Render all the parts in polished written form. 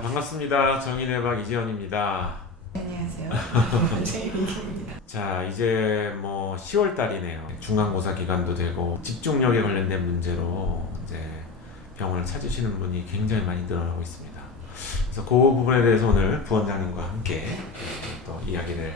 자, 반갑습니다. 정인의 박 이재현입니다. 안녕하세요. 제이민입니다. 자, 이제 뭐 10월 달이네요. 중간고사 기간도 되고 집중력에 관련된 문제로 이제 병원을 찾으시는 분이 굉장히 많이 늘어나고 있습니다. 그래서 그 부분에 대해서 오늘 부원장님과 함께 또 이야기를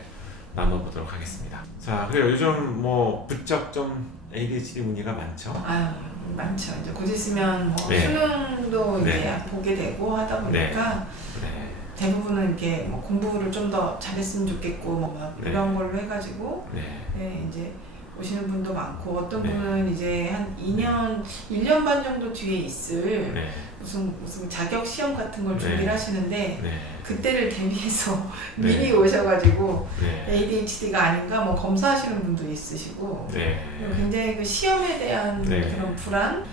나눠보도록 하겠습니다. 자, 그래요. 요즘 뭐 부쩍 좀 ADHD 문의가 많죠? 아유, 많죠. 이제 곧 있으면 뭐 네. 수능도 이제 네. 보게 되고 하다 보니까 네. 대부분은 이렇게 뭐 공부를 좀 더 잘했으면 좋겠고 뭐 막 네. 이런 걸로 해가지고 네. 네, 이제 오시는 분도 많고 어떤 네. 분은 이제 한 1년 반 정도 뒤에 있을 네. 무슨 자격 시험 같은 걸 네. 준비를 하시는데 네. 그때를 대비해서 네. 미리 오셔가지고 네. ADHD가 아닌가 뭐 검사하시는 분도 있으시고 네. 그리고 굉장히 그 시험에 대한 네. 그런 불안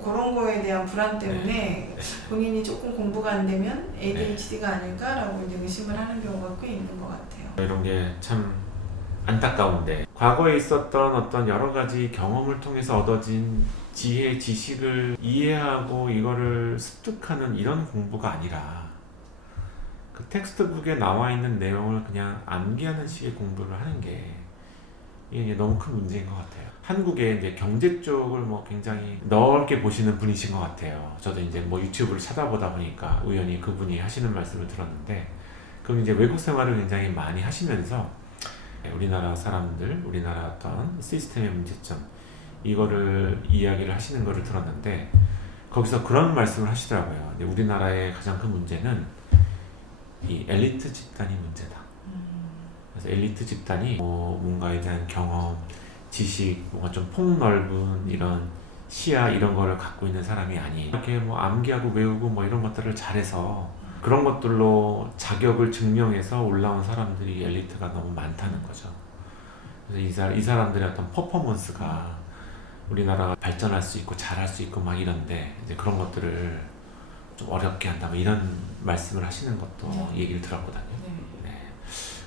그런 거에 대한 불안 때문에 본인이 조금 공부가 안 되면 ADHD가 아닐까라고 이제 의심을 하는 경우가 꽤 있는 것 같아요. 이런 게 참 안타까운데 과거에 있었던 어떤 여러 가지 경험을 통해서 얻어진 지혜, 지식을 이해하고 이거를 습득하는 이런 공부가 아니라 그 텍스트북에 나와 있는 내용을 그냥 암기하는 식의 공부를 하는 게 이게 너무 큰 문제인 것 같아요. 한국의 이제 경제 쪽을 뭐 굉장히 넓게 보시는 분이신 것 같아요. 저도 이제 뭐 유튜브를 찾아보다 보니까 우연히 그분이 하시는 말씀을 들었는데, 그럼 이제 외국 생활을 굉장히 많이 하시면서 우리나라 사람들, 우리나라 어떤 시스템의 문제점 이거를 이야기를 하시는 거를 들었는데, 거기서 그런 말씀을 하시더라고요. 근데 우리나라의 가장 큰 문제는 이 엘리트 집단이 문제다. 그래서 엘리트 집단이 뭔가에 대한 경험, 지식, 뭔가 좀 폭넓은 이런 시야 이런 거를 갖고 있는 사람이 아니에요. 이렇게 뭐 암기하고 외우고 뭐 이런 것들을 잘해서 그런 것들로 자격을 증명해서 올라온 사람들이 엘리트가 너무 많다는 거죠. 그래서 이 사람들의 어떤 퍼포먼스가 우리나라가 발전할 수 있고 잘할 수 있고 막 이런데 이제 그런 것들을 좀 어렵게 한다 뭐 이런 말씀을 하시는 것도 얘기를 들었거든요. 네.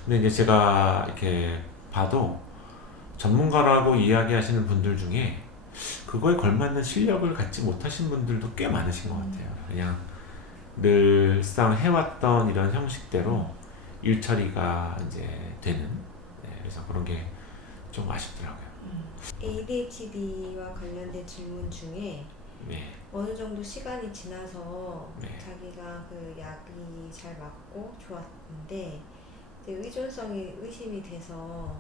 근데 이제 제가 이렇게 봐도 전문가라고 이야기하시는 분들 중에 그거에 걸맞는 실력을 갖지 못하신 분들도 꽤 많으신 것 같아요. 그냥 늘상 해왔던 이런 형식대로 일 처리가 이제 되는. 네, 그래서 그런 게 좀 아쉽더라고요. ADHD와 관련된 질문 중에 네. 어느 정도 시간이 지나서 네. 자기가 그 약이 잘 맞고 좋았는데 이제 의존성이 의심이 돼서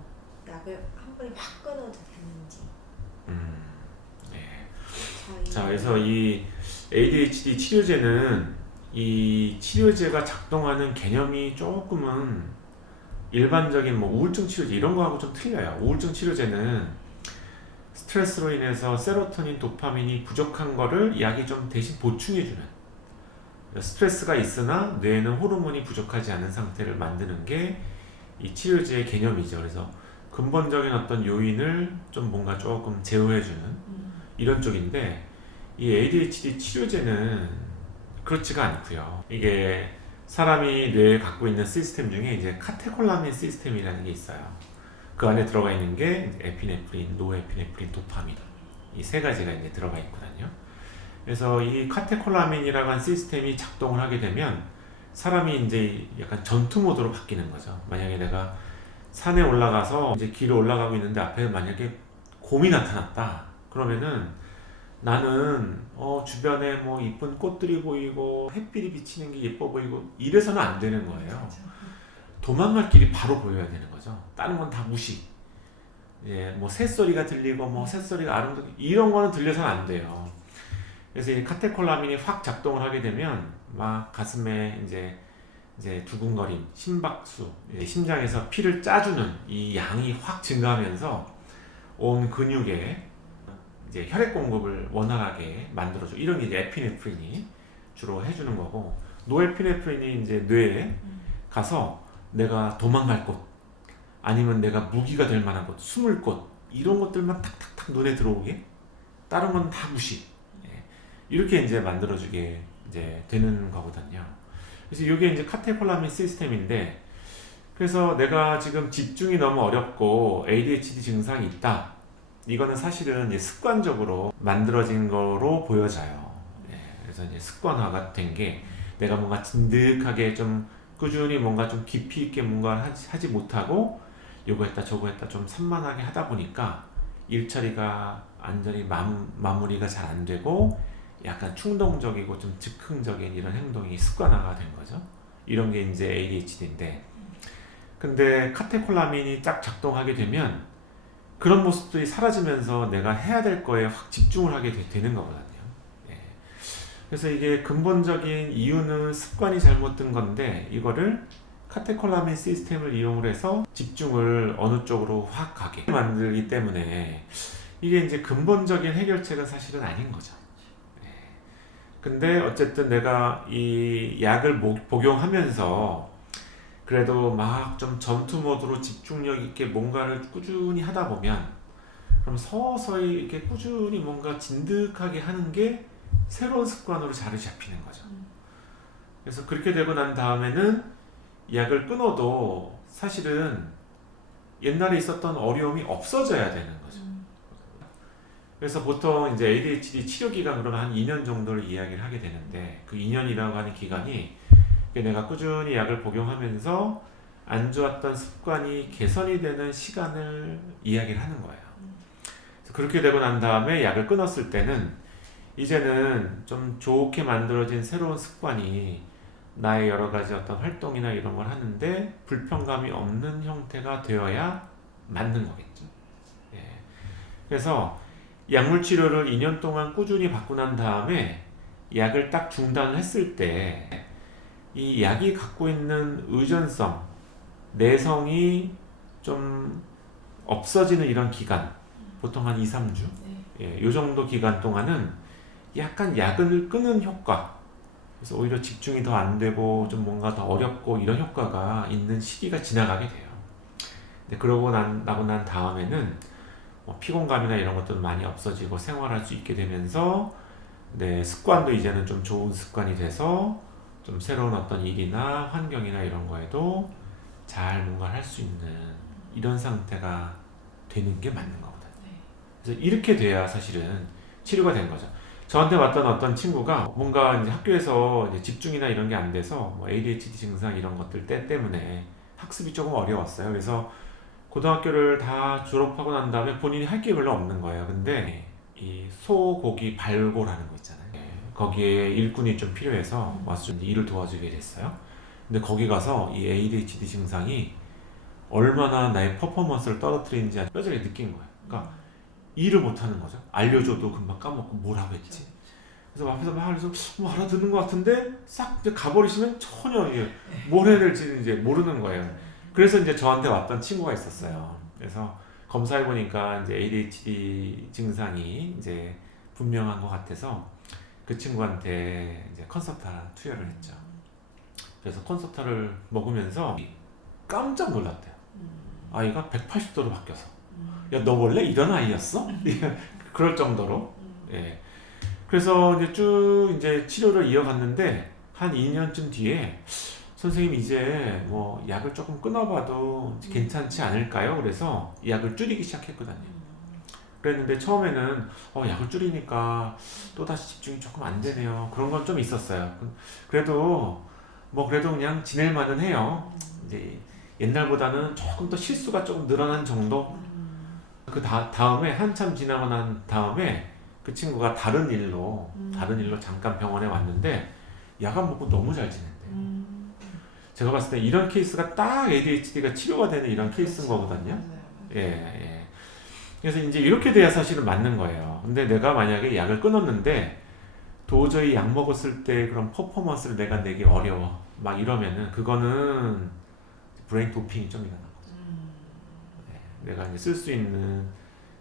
약을 한 번에 확 끊어도 되는지. 네. 자, 그래서 이 ADHD 치료제는 이 치료제가 작동하는 개념이 조금은 일반적인 뭐 우울증 치료제 이런 거하고 좀 틀려요. 우울증 치료제는 스트레스로 인해서 세로토닌, 도파민이 부족한 거를 약이 좀 대신 보충해주는, 스트레스가 있으나 뇌에는 호르몬이 부족하지 않은 상태를 만드는 게 이 치료제의 개념이죠. 그래서 근본적인 어떤 요인을 좀 뭔가 조금 제어해주는 이런 쪽인데, 이 ADHD 치료제는 그렇지가 않고요. 이게 사람이 뇌에 갖고 있는 시스템 중에 이제 카테콜라민 시스템이라는 게 있어요. 그 안에 들어가 있는 게 에피네프린, 노에피네프린, 도파민 이 세 가지가 이제 들어가 있거든요. 그래서 이 카테콜라민이라는 한 시스템이 작동을 하게 되면 사람이 이제 약간 전투 모드로 바뀌는 거죠. 만약에 내가 산에 올라가서 이제 길을 올라가고 있는데 앞에 만약에 곰이 나타났다. 그러면은 나는 주변에 뭐 이쁜 꽃들이 보이고 햇빛이 비치는 게 예뻐 보이고 이래서는 안 되는 거예요. 도망갈 길이 바로 보여야 되는 거죠. 다른 건 다 무시. 예, 뭐 새소리가 들리고 뭐 새소리가 아름답고 이런 거는 들려서는 안 돼요. 그래서 이 카테콜라민이 확 작동을 하게 되면 막 가슴에 이제 두근거림, 심박수, 심장에서 피를 짜주는 이 양이 확 증가하면서 온 근육에 이제 혈액 공급을 원활하게 만들어줘. 이런 게 이제 에피네프린이 주로 해주는 거고, 노에피네프린이 이제 뇌에 가서 내가 도망갈 곳, 아니면 내가 무기가 될 만한 곳, 숨을 곳 이런 것들만 탁탁탁 눈에 들어오게, 다른 건 다 무시. 이렇게 이제 만들어주게 이제 되는 거거든요. 그래서 이게 이제 카테콜라민 시스템인데, 그래서 내가 지금 집중이 너무 어렵고 ADHD 증상이 있다. 이거는 사실은 이제 습관적으로 만들어진 거로 보여져요. 그래서 이제 습관화가 된 게 내가 뭔가 진득하게 좀 꾸준히 뭔가 좀 깊이 있게 뭔가 하지 못하고 요거 했다 저거 했다 좀 산만하게 하다 보니까 일처리가 완전히 마무리가 잘 안 되고 약간 충동적이고 좀 즉흥적인 이런 행동이 습관화가 된 거죠. 이런 게 이제 ADHD인데, 근데 카테콜라민이 딱 작동하게 되면 그런 모습들이 사라지면서 내가 해야 될 거에 확 집중을 하게 되는 거거든요. 예. 그래서 이게 근본적인 이유는 습관이 잘못된 건데, 이거를 카테콜라민 시스템을 이용을 해서 집중을 어느 쪽으로 확 가게 만들기 때문에 이게 이제 근본적인 해결책은 사실은 아닌 거죠. 예. 근데 어쨌든 내가 이 약을 복용하면서 그래도 막 좀 전투 모드로 집중력 있게 뭔가를 꾸준히 하다 보면 그럼 서서히 이렇게 꾸준히 뭔가 진득하게 하는 게 새로운 습관으로 자리 잡히는 거죠. 그래서 그렇게 되고 난 다음에는 약을 끊어도 사실은 옛날에 있었던 어려움이 없어져야 되는 거죠. 그래서 보통 이제 ADHD 치료 기간 그러면 한 2년 정도를 이야기를 하게 되는데, 그 2년이라고 하는 기간이 내가 꾸준히 약을 복용하면서 안 좋았던 습관이 개선이 되는 시간을 이야기를 하는 거예요. 그래서 그렇게 되고 난 다음에 약을 끊었을 때는 이제는 좀 좋게 만들어진 새로운 습관이 나의 여러 가지 어떤 활동이나 이런 걸 하는데 불편감이 없는 형태가 되어야 맞는 거겠죠. 예. 그래서 약물 치료를 2년 동안 꾸준히 받고 난 다음에 약을 딱 중단을 했을 때 이 약이 갖고 있는 의존성, 내성이 좀 없어지는 이런 기간, 보통 한 2, 3주, 예, 요 정도 기간 동안은 약간 약을 끊은 효과, 그래서 오히려 집중이 더 안 되고 좀 뭔가 더 어렵고 이런 효과가 있는 시기가 지나가게 돼요. 근데 그러고 나고 난 다음에는 뭐 피곤감이나 이런 것도 많이 없어지고 생활할 수 있게 되면서 내 습관도 이제는 좀 좋은 습관이 돼서 좀 새로운 어떤 일이나 환경이나 이런 거에도 잘 뭔가 할 수 있는 이런 상태가 되는 게 맞는 거거든요. 그래서 이렇게 돼야 사실은 치료가 된 거죠. 저한테 왔던 어떤 친구가 뭔가 이제 학교에서 이제 집중이나 이런 게 안 돼서 뭐 ADHD 증상 이런 것들 때문에 학습이 조금 어려웠어요. 그래서 고등학교를 다 졸업하고 난 다음에 본인이 할 게 별로 없는 거예요. 근데 이 소고기 발굴하는 거 있잖아요. 거기에 일꾼이 좀 필요해서 와서 좀 일을 도와주게 됐어요. 근데 거기 가서 이 ADHD 증상이 얼마나 나의 퍼포먼스를 떨어뜨리는지 뼈저리 느낀 거예요. 그러니까 일을 못하는 거죠. 알려줘도 금방 까먹고 뭐라고 했지. 그래서 앞에서 막 그래서 뭐 알아듣는 것 같은데 싹 이제 가버리시면 전혀 이게 뭘 해야 될지 이제 모르는 거예요. 그래서 이제 저한테 왔던 친구가 있었어요. 그래서 검사해 보니까 이제 ADHD 증상이 이제 분명한 것 같아서 그 친구한테 이제 컨서타 투여를 했죠. 그래서 컨서타를 먹으면서 깜짝 놀랐대요. 아이가 180도로 바뀌어서. 야, 너 원래 이런 아이였어? 그럴 정도로. 예. 그래서 이제 쭉 이제 치료를 이어갔는데 한 2년쯤 뒤에 선생님 이제 뭐 약을 조금 끊어봐도 괜찮지 않을까요? 그래서 약을 줄이기 시작했거든요. 그랬는데 처음에는 약을 줄이니까 또 다시 집중이 조금 안 되네요. 그런 건 좀 있었어요. 그래도 그냥 지낼 만은 해요. 이제 옛날보다는 조금 더 실수가 조금 늘어난 정도. 그 다음에 한참 지나고 난 다음에 그 친구가 다른 일로 잠깐 병원에 왔는데 약안 먹고 너무 잘 지낸대요. 제가 봤을 때 이런 케이스가 딱 ADHD가 치료가 되는 이런 케이스인 거거든요. 예. 그래서 이제 이렇게 돼야 사실은 맞는 거예요. 근데 내가 만약에 약을 끊었는데 도저히 약 먹었을 때 그런 퍼포먼스를 내기 어려워. 막 이러면은 그거는 브레인 도핑이 좀 일어난 거죠. 네, 내가 이제 쓸 수 있는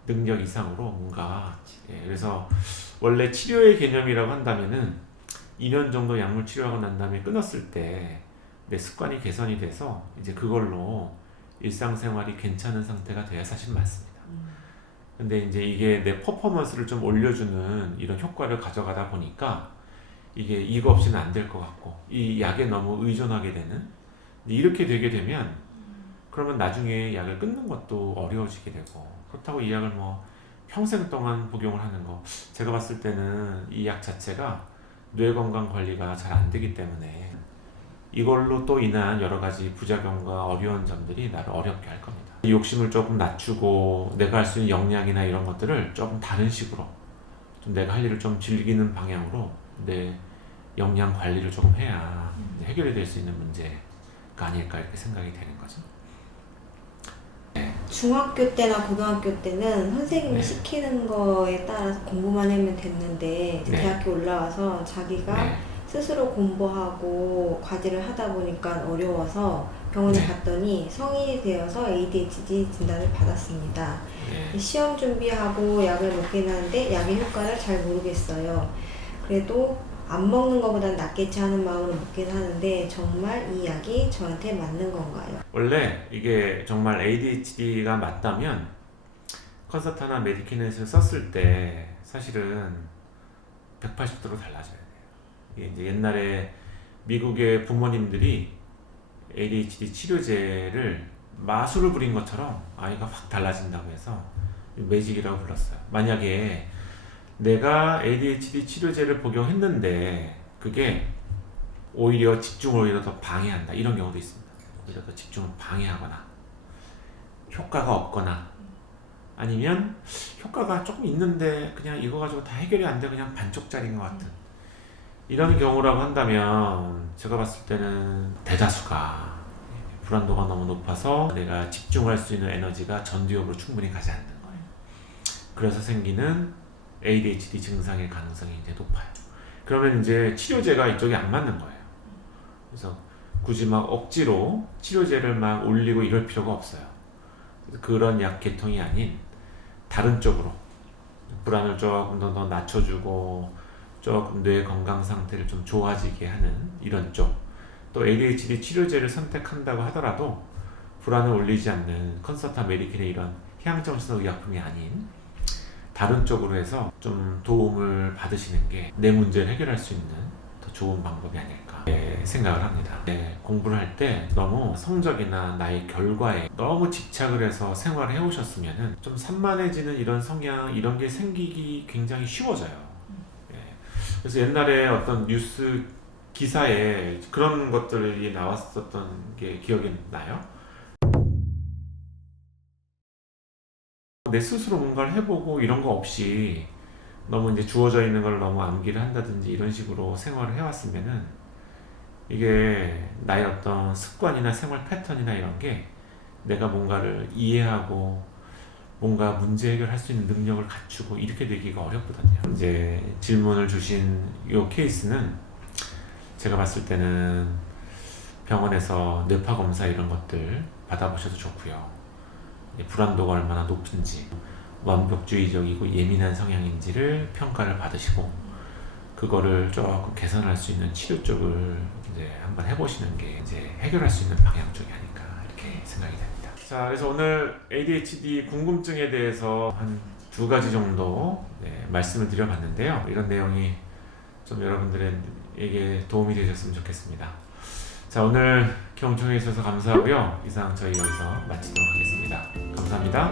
능력 이상으로 뭔가. 예, 그래서 원래 치료의 개념이라고 한다면은 2년 정도 약물 치료하고 난 다음에 끊었을 때 내 습관이 개선이 돼서 이제 그걸로 일상생활이 괜찮은 상태가 돼야 사실 맞습니다. 근데 이제 이게 내 퍼포먼스를 좀 올려주는 이런 효과를 가져가다 보니까 이거 없이는 안 될 것 같고 이 약에 너무 의존하게 되는, 이렇게 되게 되면 그러면 나중에 약을 끊는 것도 어려워지게 되고, 그렇다고 이 약을 뭐 평생 동안 복용을 하는 거, 제가 봤을 때는 이 약 자체가 뇌 건강 관리가 잘 안 되기 때문에 이걸로 또 인한 여러 가지 부작용과 어려운 점들이 나를 어렵게 할 겁니다. 이 욕심을 조금 낮추고 내가 할 수 있는 역량이나 이런 것들을 조금 다른 식으로 좀 내가 할 일을 좀 즐기는 방향으로 내 역량 관리를 조금 해야 이제 해결이 될 수 있는 문제가 아닐까 이렇게 생각이 되는 거죠. 중학교 때나 고등학교 때는 선생님이 네. 시키는 거에 따라서 공부만 하면 됐는데 이제 네. 대학교 올라와서 자기가 네. 스스로 공부하고 과제를 하다 보니까 어려워서 병원에 네. 갔더니 성인이 되어서 ADHD 진단을 받았습니다. 네. 시험 준비하고 약을 먹긴 하는데 약의 효과를 잘 모르겠어요. 그래도 안 먹는 것보단 낫겠지 하는 마음으로 먹긴 하는데 정말 이 약이 저한테 맞는 건가요? 원래 이게 정말 ADHD가 맞다면 컨서타나 메디키넷을 썼을 때 사실은 180도로 달라져야 돼요. 이게 이제 옛날에 미국의 부모님들이 ADHD 치료제를 마술을 부린 것처럼 아이가 확 달라진다고 해서 매직이라고 불렀어요. 만약에 내가 ADHD 치료제를 복용했는데 그게 오히려 집중을 오히려 더 방해한다 이런 경우도 있습니다. 오히려 더 집중을 방해하거나 효과가 없거나 아니면 효과가 조금 있는데 그냥 이거 가지고 다 해결이 안 돼 그냥 반쪽짜리인 것 같은 이런 경우라고 한다면 제가 봤을 때는 대다수가 불안도가 너무 높아서 내가 집중할 수 있는 에너지가 전두엽으로 충분히 가지 않는 거예요. 그래서 생기는 ADHD 증상의 가능성이 이제 높아요. 그러면 이제 치료제가 이쪽에 안 맞는 거예요. 그래서 굳이 막 억지로 치료제를 막 올리고 이럴 필요가 없어요. 그런 약 계통이 아닌 다른 쪽으로 불안을 조금 더 낮춰주고 조금 뇌 건강 상태를 좀 좋아지게 하는 이런 쪽. 또 ADHD 치료제를 선택한다고 하더라도 불안을 올리지 않는 컨서타 메디킨의 이런 해양정신성 의약품이 아닌 다른 쪽으로 해서 좀 도움을 받으시는 게 내 문제를 해결할 수 있는 더 좋은 방법이 아닐까 생각을 합니다. 공부를 할 때 너무 성적이나 나의 결과에 너무 집착을 해서 생활을 해오셨으면 좀 산만해지는 이런 성향 이런 게 생기기 굉장히 쉬워져요. 그래서 옛날에 어떤 뉴스 기사에 그런 것들이 나왔었던 게 기억이 나요. 내 스스로 뭔가를 해보고 이런 거 없이 너무 이제 주어져 있는 걸 너무 암기를 한다든지 이런 식으로 생활을 해왔으면은 이게 나의 어떤 습관이나 생활 패턴이나 이런 게 내가 뭔가를 이해하고 뭔가 문제 해결할 수 있는 능력을 갖추고 이렇게 되기가 어렵거든요. 이제 질문을 주신 이 케이스는 제가 봤을 때는 병원에서 뇌파 검사 이런 것들 받아보셔도 좋고요. 불안도가 얼마나 높은지, 완벽주의적이고 예민한 성향인지를 평가를 받으시고 그거를 조금 개선할 수 있는 치료 쪽을 이제 한번 해보시는 게 이제 해결할 수 있는 방향 쪽이 아닐까 이렇게 생각이 됩니다. 자, 그래서 오늘 ADHD 궁금증에 대해서 한 2가지 정도 말씀을 드려봤는데요. 이런 내용이 좀 여러분들에게 도움이 되셨으면 좋겠습니다. 자, 오늘 경청해 주셔서 감사하고요. 이상 저희 여기서 마치도록 하겠습니다. 감사합니다.